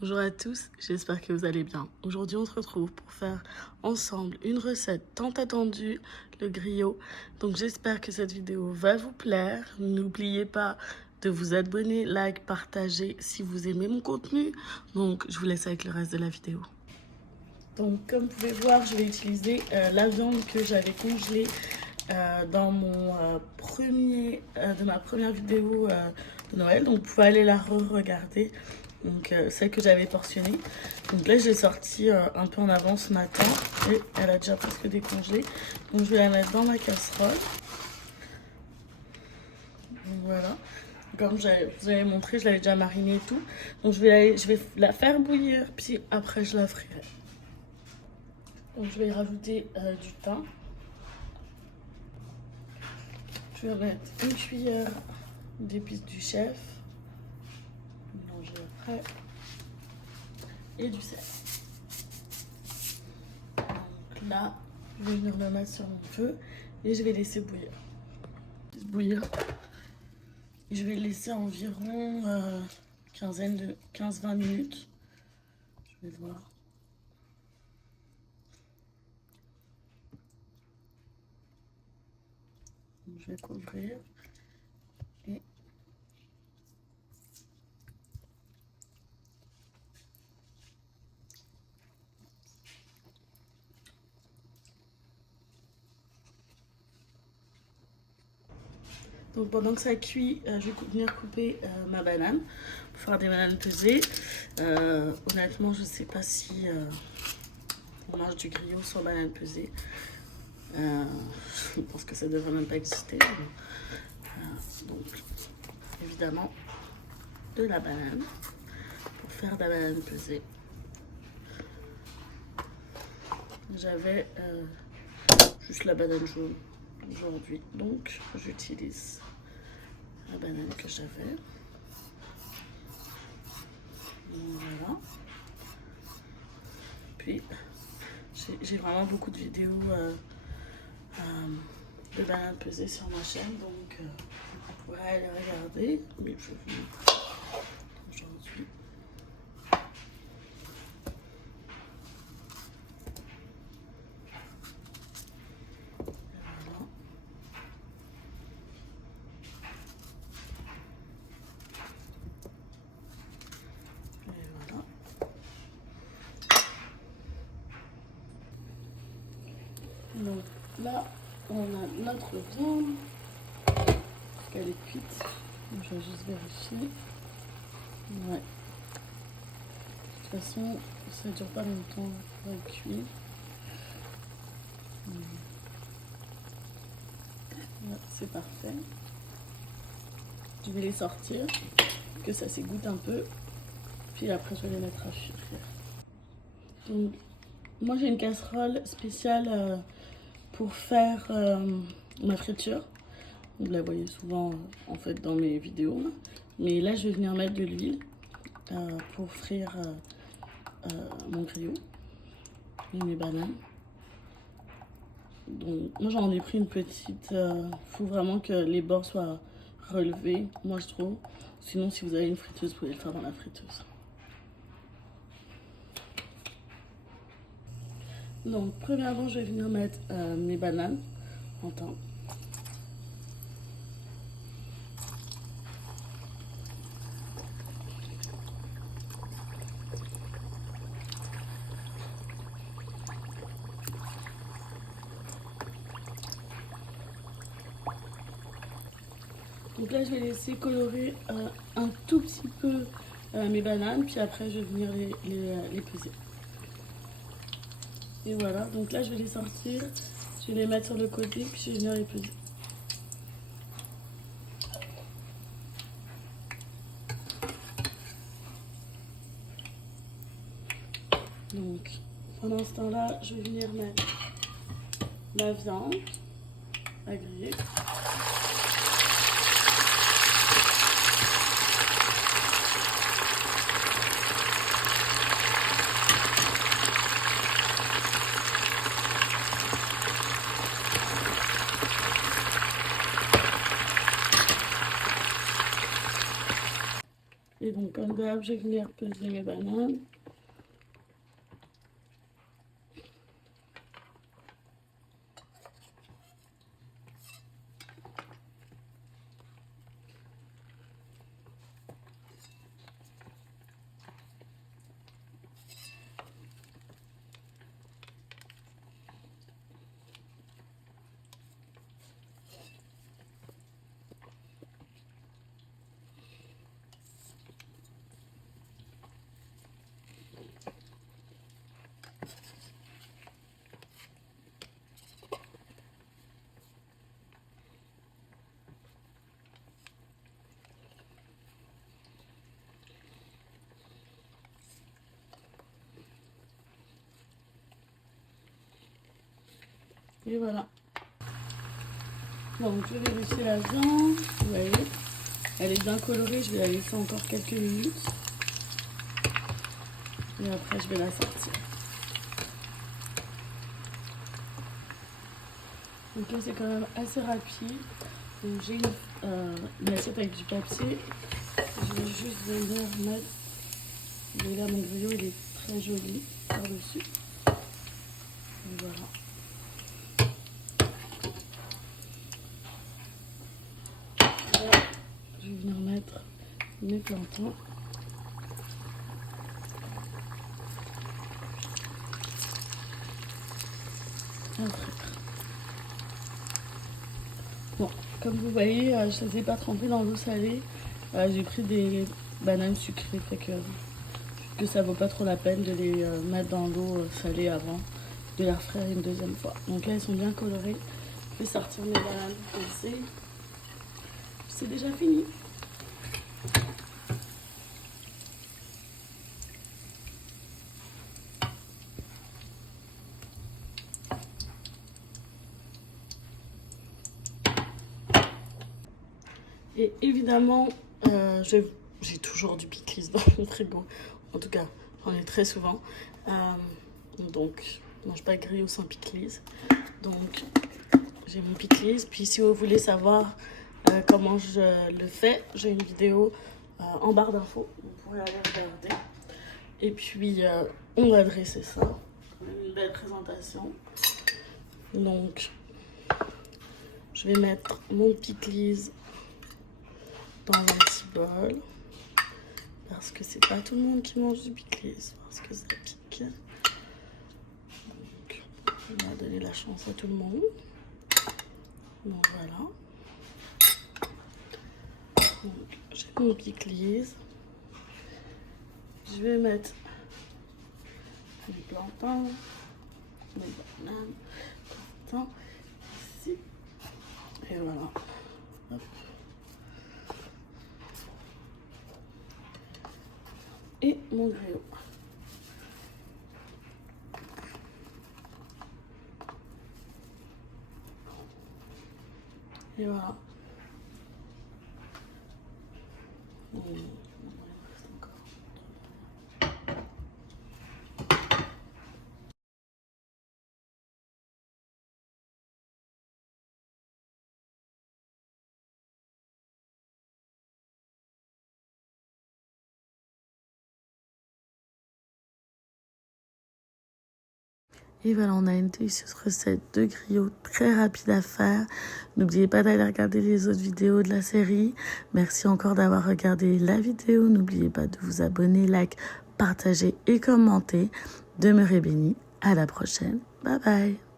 Bonjour à tous, j'espère que vous allez bien. Aujourd'hui, on se retrouve pour faire ensemble une recette tant attendue, le griot. Donc j'espère que cette vidéo va vous plaire. N'oubliez pas de vous abonner, like, partager si vous aimez mon contenu. Donc je vous laisse avec le reste de la vidéo. Donc comme vous pouvez voir, je vais utiliser la viande que j'avais congelée dans mon de ma première vidéo de Noël. Donc vous pouvez aller la re-regarder. Donc celle que j'avais portionnée. Donc là j'ai sorti un peu en avance ce matin et elle a déjà presque décongelé. Donc je vais la mettre dans ma casserole. Donc voilà. Comme je vous avais montré, je l'avais déjà marinée et tout. Donc je vais la faire bouillir puis après je la frierai. Donc je vais y rajouter du thym. Je vais mettre une cuillère d'épices du chef. Mélanger après. Et du sel. Donc là, je vais venir le mettre sur mon feu et je vais laisser bouillir. Je vais laisser environ 15-20 minutes. Je vais voir. Donc, je vais couvrir. Et donc pendant que ça cuit, je vais venir couper ma banane pour faire des bananes pesées. Honnêtement, je ne sais pas si on mange du griot sans banane pesée. Je pense que ça ne devrait même pas exister. Donc, évidemment, de la banane pour faire de la banane pesée. J'avais juste la banane jaune aujourd'hui, donc j'utilise la banane que j'avais. Voilà. Puis j'ai vraiment beaucoup de vidéos de bananes pesées sur ma chaîne, donc vous pourrez aller regarder. Mais je vais aujourd'hui. Donc là, on a notre viande, qu'elle est cuite. Donc, je vais juste vérifier. Ouais. De toute façon, ça ne dure pas longtemps pour être cuit. Ouais, c'est parfait. Je vais les sortir, que ça s'égoutte un peu. Puis après, je vais les mettre à cuire. Donc, moi, j'ai une casserole spéciale pour faire ma friture. Vous la voyez souvent en fait dans mes vidéos. Mais là, je vais venir mettre de l'huile pour frire mon griot et mes bananes. Donc, moi, j'en ai pris une petite. Faut vraiment que les bords soient relevés, moi je trouve. Sinon, si vous avez une friteuse, vous pouvez le faire dans la friteuse. Donc, premièrement, je vais venir mettre mes bananes en temps. Donc là, je vais laisser colorer un tout petit peu mes bananes, puis après, je vais venir les peser. Et voilà, donc là, je vais les sortir, je vais les mettre sur le côté, puis je vais venir les peser. Donc, pendant ce temps-là, je vais venir mettre la viande à griller. Et donc, comme d'hab, je vais venir peser mes bananes. Et voilà. Donc je vais laisser la viande, vous voyez, elle est bien colorée, je vais la laisser encore quelques minutes. Et après je vais la sortir. Donc là c'est quand même assez rapide. Donc j'ai une assiette avec du papier. Je vais juste venir mettre. Et là mon grillot il est très joli par-dessus. Voilà. Là, je vais venir mettre mes plantains. Bon, comme vous voyez, je ne les ai pas trempées dans l'eau salée. J'ai pris des bananes sucrées, fait que ça vaut pas trop la peine de les mettre dans l'eau salée avant de les refraire une deuxième fois. Donc là, elles sont bien colorées. Je vais sortir mes bananes pressées. C'est déjà fini. Et évidemment, j'ai toujours du pickles dans mon frigo. En tout cas, j'en ai très souvent. Donc, je mange pas griot sans pickles. Donc, j'ai mon pickles. Puis, si vous voulez savoir comment je le fais, j'ai une vidéo en barre d'infos. Vous pourrez aller regarder. Et puis, on va dresser ça. Une belle présentation. Donc, je vais mettre mon pickles dans un petit bol parce que c'est pas tout le monde qui mange du pickles parce que ça pique. Donc, on va donner la chance à tout le monde. Donc voilà. Donc j'ai mon pickles. Je vais mettre mes plantains, mes bananes, plantains ici. Et voilà. Hop. Et mon grillot. Et voilà. Et voilà, on a une délicieuse recette de griot très rapide à faire. N'oubliez pas d'aller regarder les autres vidéos de la série. Merci encore d'avoir regardé la vidéo. N'oubliez pas de vous abonner, like, partager et commenter. Demeurez bénis. À la prochaine. Bye bye.